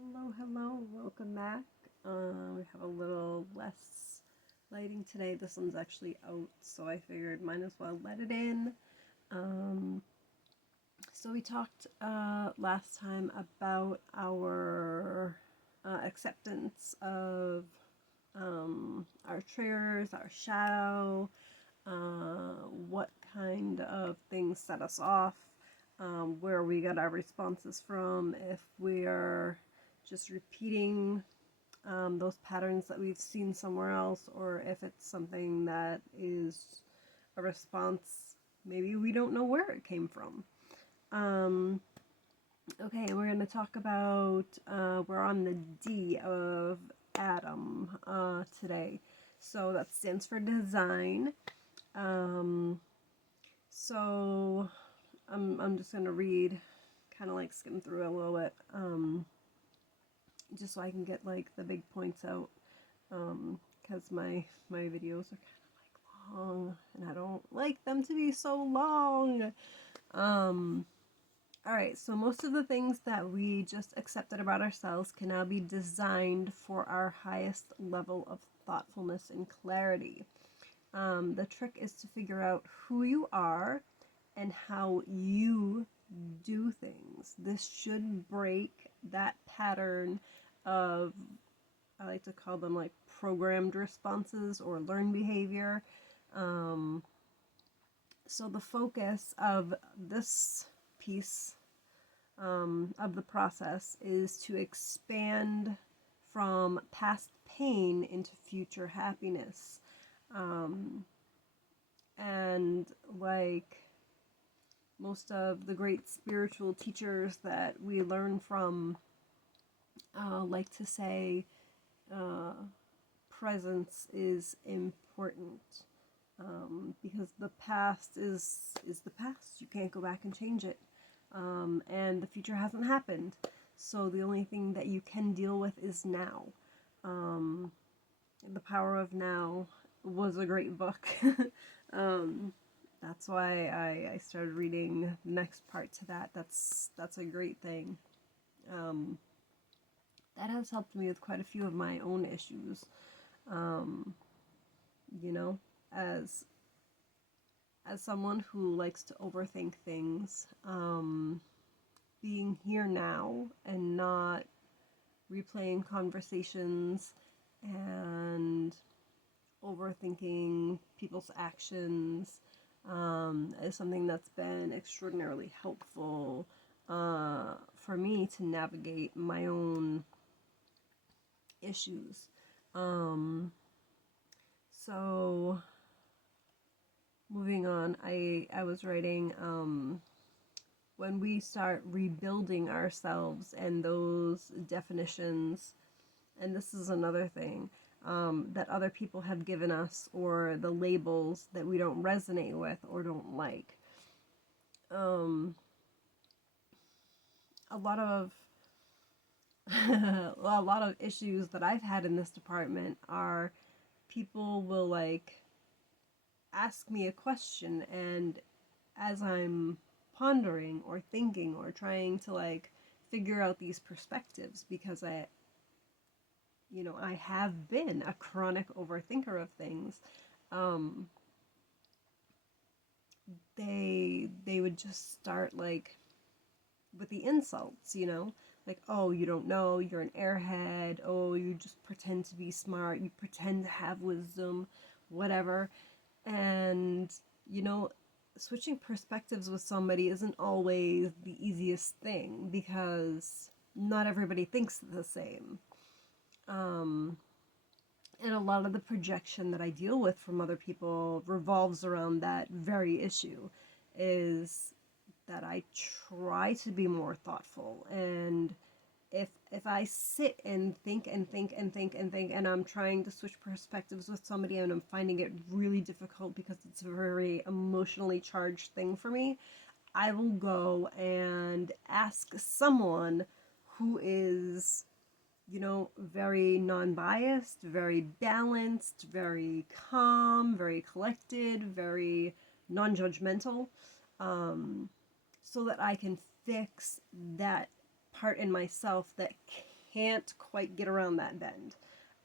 Hello, welcome back. We have a little less lighting today. This one's actually out, so I figured might as well let it in. Um, so we talked last time about our acceptance of our triggers, our shadow, what kind of things set us off, where we get our responses from, if we are just repeating those patterns that we've seen somewhere else, or if it's something that is a response maybe we don't know where it came from. Um, okay, we're going to talk about, we're on the D of Adam today. So that stands for design. Um, so I'm just going to read, kind of like skim through a little bit, just so I can get like the big points out. Because my videos are kind of like long, and I don't like them to be so long. All right, so most of the things that we just accepted about ourselves can now be designed for our highest level of thoughtfulness and clarity. The trick is to figure out who you are and how you do things. This should break that pattern of, I like to call them like programmed responses or learned behavior. Um, so the focus of this piece of the process is to expand from past pain into future happiness. Um, and like most of the great spiritual teachers that we learn from like to say, uh, presence is important, because the past is the past. You can't go back and change it, and the future hasn't happened. So the only thing that you can deal with is now. Um, the Power of Now was a great book. um, that's why I started reading the next part to that. That's a great thing. Um, that has helped me with quite a few of my own issues. Um, you know, as someone who likes to overthink things, being here now and not replaying conversations and overthinking people's actions is something that's been extraordinarily helpful for me to navigate my own issues. Um, so moving on, I was writing, when we start rebuilding ourselves and those definitions, and this is another thing, that other people have given us, or the labels that we don't resonate with or don't like. Um, a lot of a lot of issues that I've had in this department are people will like ask me a question, and as I'm pondering or thinking or trying to like figure out these perspectives, because I have been a chronic overthinker of things, um, they would just start like with the insults, like, oh, you don't know, you're an airhead, oh, you just pretend to be smart, you pretend to have wisdom, whatever. And you know switching perspectives with somebody isn't always the easiest thing, because not everybody thinks the same. um, and a lot of the projection that I deal with from other people revolves around that very issue, is that I try to be more thoughtful. And if I sit and think and think and think and think, and I'm trying to switch perspectives with somebody and I'm finding it really difficult because it's a very emotionally charged thing for me, I will go and ask someone who is, very non-biased, very balanced, very calm, very collected, very non-judgmental, so that I can fix that part in myself that can't quite get around that bend.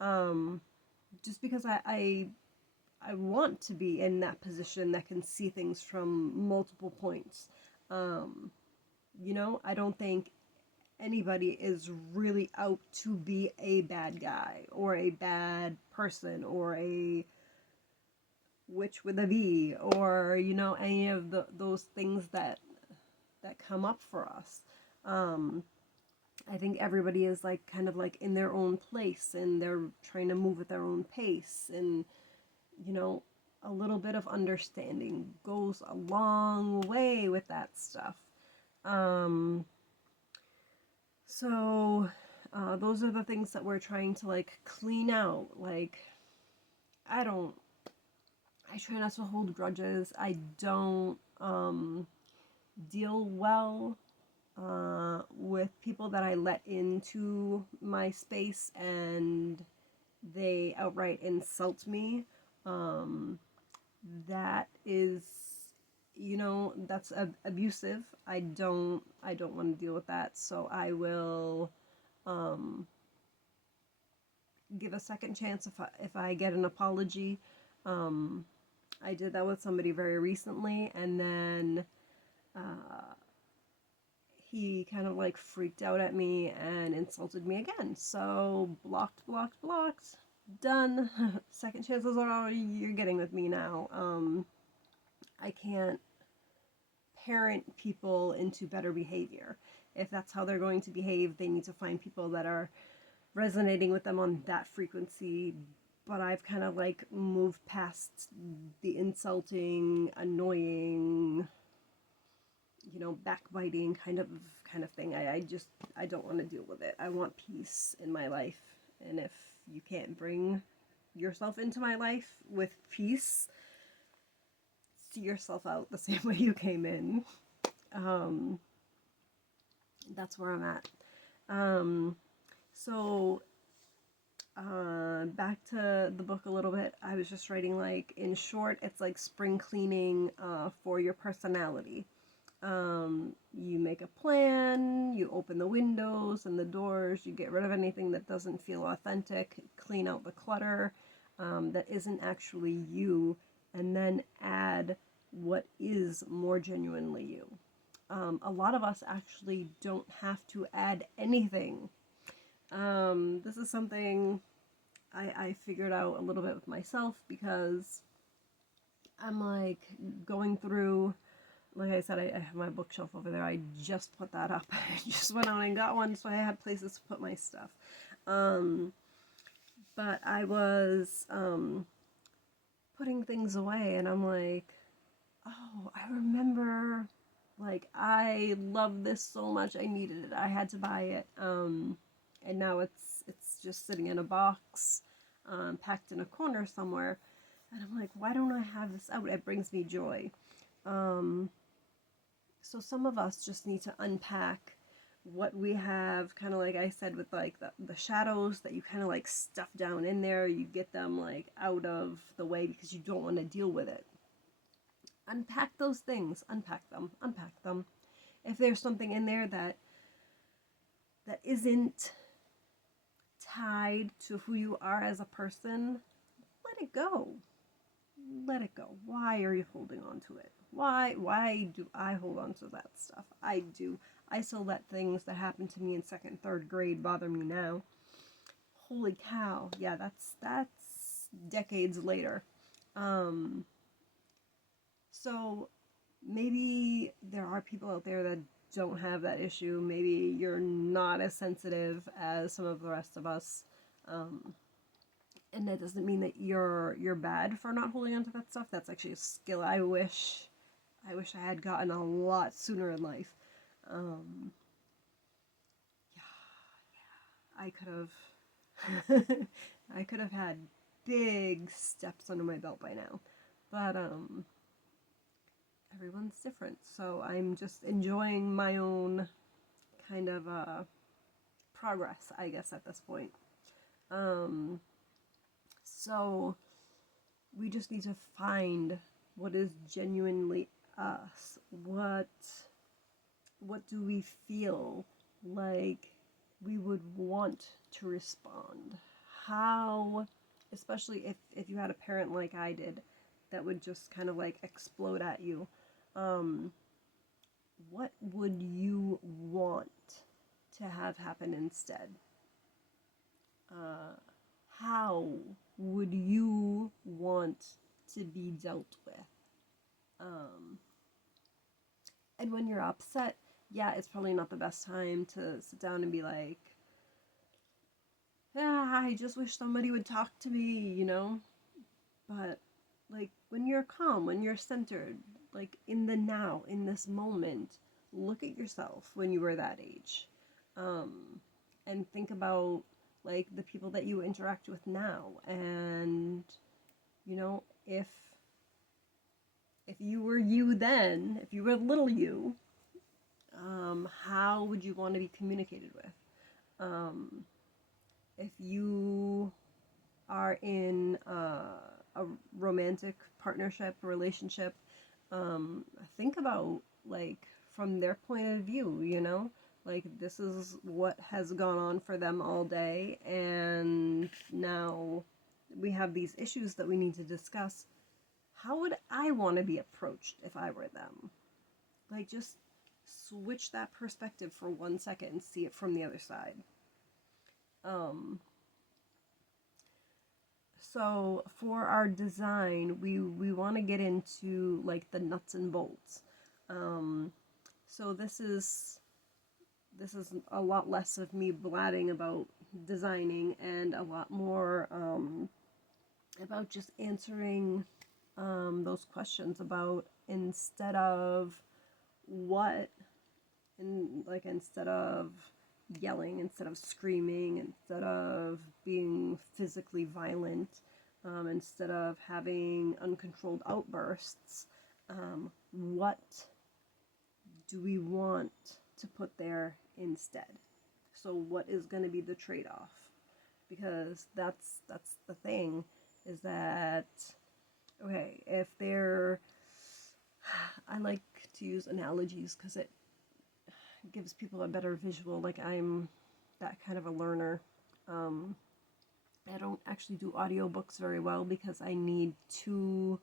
Um, just because I want to be in that position that can see things from multiple points. Um, I don't think anybody is really out to be a bad guy or a bad person or a witch with a V or any of those things that come up for us. Um, I think everybody is like kind of like in their own place and they're trying to move at their own pace, and you know a little bit of understanding goes a long way with that stuff. Um, so those are the things that we're trying to like clean out. Like I don't I try not to hold grudges. I don't deal well with people that I let into my space and they outright insult me. Um, that is, that's abusive. I don't want to deal with that. So I will um, give a second chance if I get an apology. Um, I did that with somebody very recently, and then uh, he kind of like freaked out at me and insulted me again. So blocked, blocked, blocked. Done. Second chances are you're getting with me now. I can't parent people into better behavior. If that's how they're going to behave, they need to find people that are resonating with them on that frequency. But I've kind of like moved past the insulting, annoying, backbiting kind of thing. I don't want to deal with it. I want peace in my life. And if you can't bring yourself into my life with peace, see yourself out the same way you came in. Um, that's where I'm at. Um, so back to the book a little bit. I was just writing like in short, it's like spring cleaning for your personality. You make a plan, you open the windows and the doors, you get rid of anything that doesn't feel authentic, clean out the clutter that isn't actually you, and then add what is more genuinely you. A lot of us actually don't have to add anything. This is something I figured out a little bit with myself because I'm like going through, like I said, I have my bookshelf over there. I just put that up. I just went out and got one so I had places to put my stuff. But I was putting things away and I'm like, oh, I remember, like, I love this so much. I needed it. I had to buy it. And now it's just sitting in a box, packed in a corner somewhere. And I'm like, why don't I have this out? It brings me joy. So some of us just need to unpack what we have, kind of like I said, with like the shadows that you kind of like stuff down in there. You get them like out of the way because you don't want to deal with it. Unpack those things. Unpack them. Unpack them. If there's something in there that isn't tied to who you are as a person, let it go. Let it go. Why are you holding on to it? Why do I hold on to that stuff? I do. I still let things that happened to me in second, third grade bother me now. Holy cow. Yeah, that's decades later. So maybe there are people out there that don't have that issue. Maybe you're not as sensitive as some of the rest of us. And that doesn't mean that you're bad for not holding on to that stuff. That's actually a skill I wish I had gotten a lot sooner in life. Um, yeah, I could have I could have had big steps under my belt by now. But everyone's different. So I'm just enjoying my own kind of progress, I guess, at this point. Um, so we just need to find what is genuinely us. What do we feel like we would want to respond. How, especially if you had a parent like I did that would just kind of like explode at you, um, what would you want to have happen instead? Uh, how would you want to be dealt with? Um, and when you're upset, yeah, it's probably not the best time to sit down and be like, yeah, I just wish somebody would talk to me. But like when you're calm, when you're centered, like in the now, in this moment, look at yourself when you were that age. Um, and think about like the people that you interact with now, and if you were you then, if you were little you, how would you want to be communicated with? Um, if you are in a romantic partnership, relationship, think about like from their point of view. Like this is what has gone on for them all day, and now we have these issues that we need to discuss. How would I want to be approached if I were them? Like just switch that perspective for 1 second and see it from the other side. Um, So for our design, we want to get into like the nuts and bolts. Um, so this is a lot less of me blabbing about designing and a lot more about just answering those questions about instead of what and like instead of yelling, instead of screaming, instead of being physically violent, instead of having uncontrolled outbursts, what do we want to put there instead? So what is going to be the trade-off? Because that's the thing, is that okay, if they're I like to use analogies because it gives people a better visual. Like I'm that kind of a learner. Um, I don't actually do audiobooks very well because I need two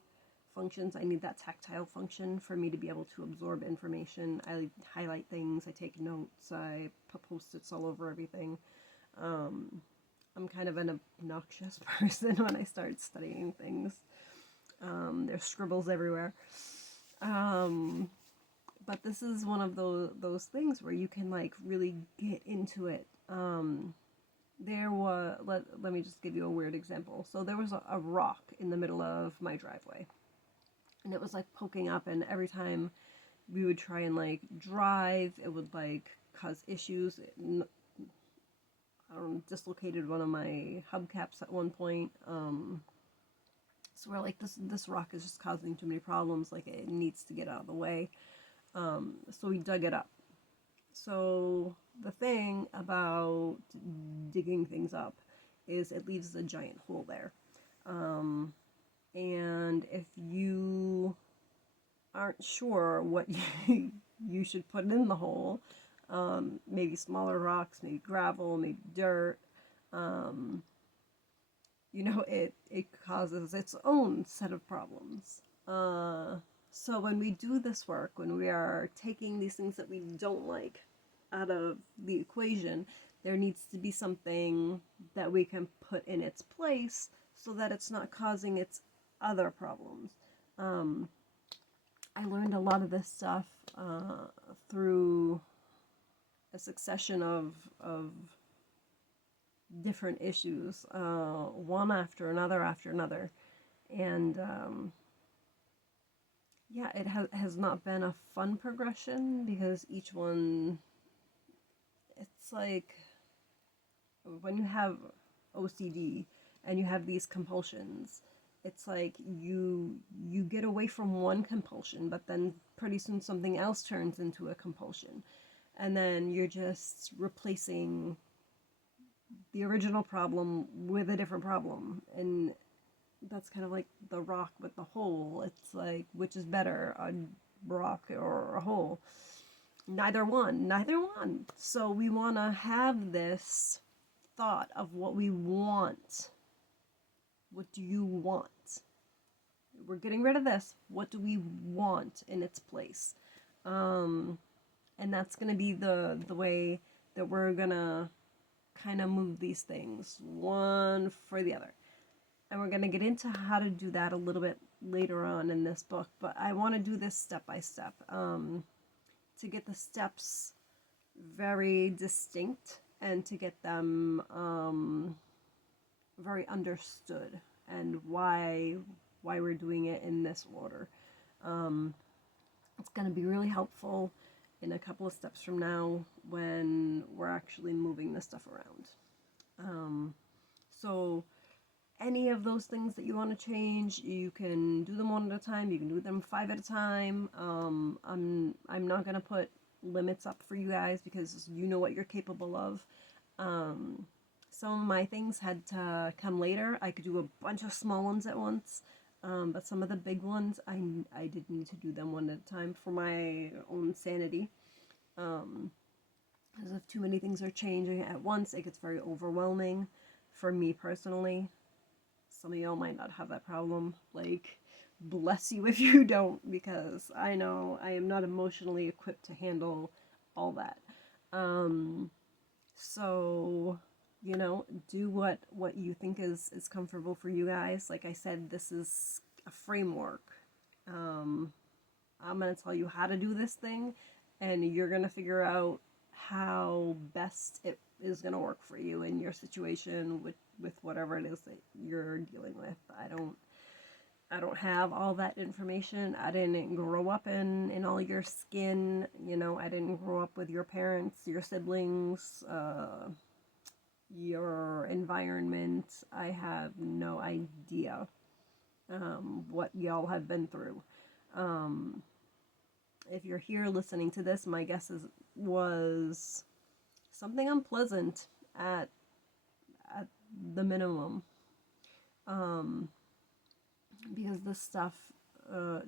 functions. I need that tactile function for me to be able to absorb information. I highlight things, I take notes, I put post-its all over everything. Um, I'm kind of an obnoxious person when I start studying things. There's scribbles everywhere. Um, but this is one of those things where you can like really get into it. There was let me just give you a weird example. So there was a rock in the middle of my driveway, and it was like poking up, and every time we would try and like drive, it would like cause issues. Dislocated one of my hubcaps at one point. So we're like, this rock is just causing too many problems. Like it needs to get out of the way. So we dug it up. So the thing about digging things up is it leaves a giant hole there. And if you aren't sure what you should put in the hole, maybe smaller rocks, maybe gravel, maybe dirt, it causes its own set of problems. So when we do this work, when we are taking these things that we don't like out of the equation, there needs to be something that we can put in its place so that it's not causing its other problems. I learned a lot of this stuff through a succession of different issues, one after another. And yeah, it has not been a fun progression because each one, it's like when you have OCD and you have these compulsions, it's like you get away from one compulsion, but then pretty soon something else turns into a compulsion. And then you're just replacing the original problem with a different problem. And that's kind of like the rock with the hole. It's like, which is better, a rock or a hole? Neither one, neither one. So we want to have this thought of what we want. What do you want? We're getting rid of this. What do we want in its place? And that's going to be the way that we're going to kind of move these things one for the other. And we're going to get into how to do that a little bit later on in this book, but I want to do this step by step to get the steps very distinct and to get them very understood and why we're doing it in this order. It's going to be really helpful in a couple of steps from now when we're actually moving this stuff around. So any of those things that you want to change, you can do them one at a time. You can do them 5 at a time. I'm not going to put limits up for you guys because you know what you're capable of. Some of my things had to come later. I could do a bunch of small ones at once. But some of the big ones, I did need to do them one at a time for my own sanity. Because if too many things are changing at once, it gets very overwhelming for me personally. Some of y'all might not have that problem. Like, bless you if you don't, because I know I am not emotionally equipped to handle all that. So, you know, do what you think is comfortable for you guys. Like I said, this is a framework. I'm going to tell you how to do this thing, and you're going to figure out how best it is going to work for you in your situation with whatever it is that you're dealing with. I don't have all that information. I didn't grow up in all your skin. You know, I didn't grow up with your parents, your siblings, your environment. I have no idea what y'all have been through. If you're here listening to this, my guess was something unpleasant at the minimum. Because this stuff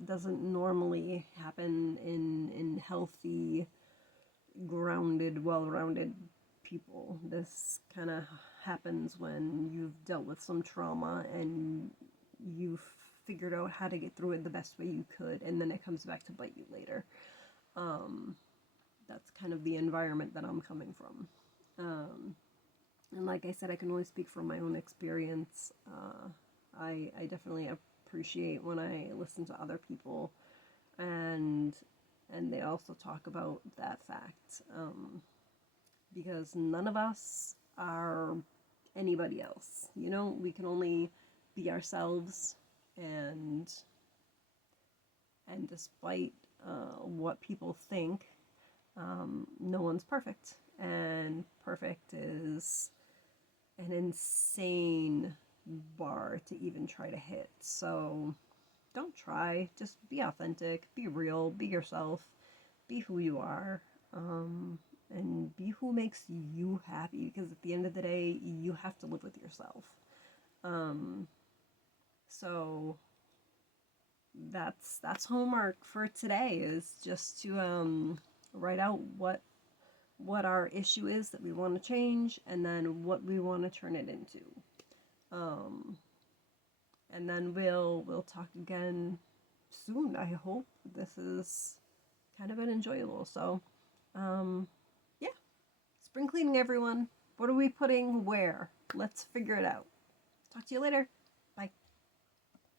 doesn't normally happen in healthy, grounded, well-rounded people. This kind of happens when you've dealt with some trauma and you've figured out how to get through it the best way you could, and then it comes back to bite you later. That's kind of the environment that I'm coming from. And like I said, I can only speak from my own experience. I definitely appreciate when I listen to other people and they also talk about that fact, because none of us are anybody else. You know, we can only be ourselves, and despite what people think, no one's perfect, and perfect is an insane bar to even try to hit. So don't try. Just be authentic, be real, be yourself, be who you are, and be who makes you happy, because at the end of the day, you have to live with yourself. So that's homework for today, is just to write out what our issue is that we want to change, and then what we want to turn it into. And then we'll talk again soon. I hope this is kind of been enjoyable. So, yeah, spring cleaning, everyone. What are we putting where? Let's figure it out. Talk to you later. Bye.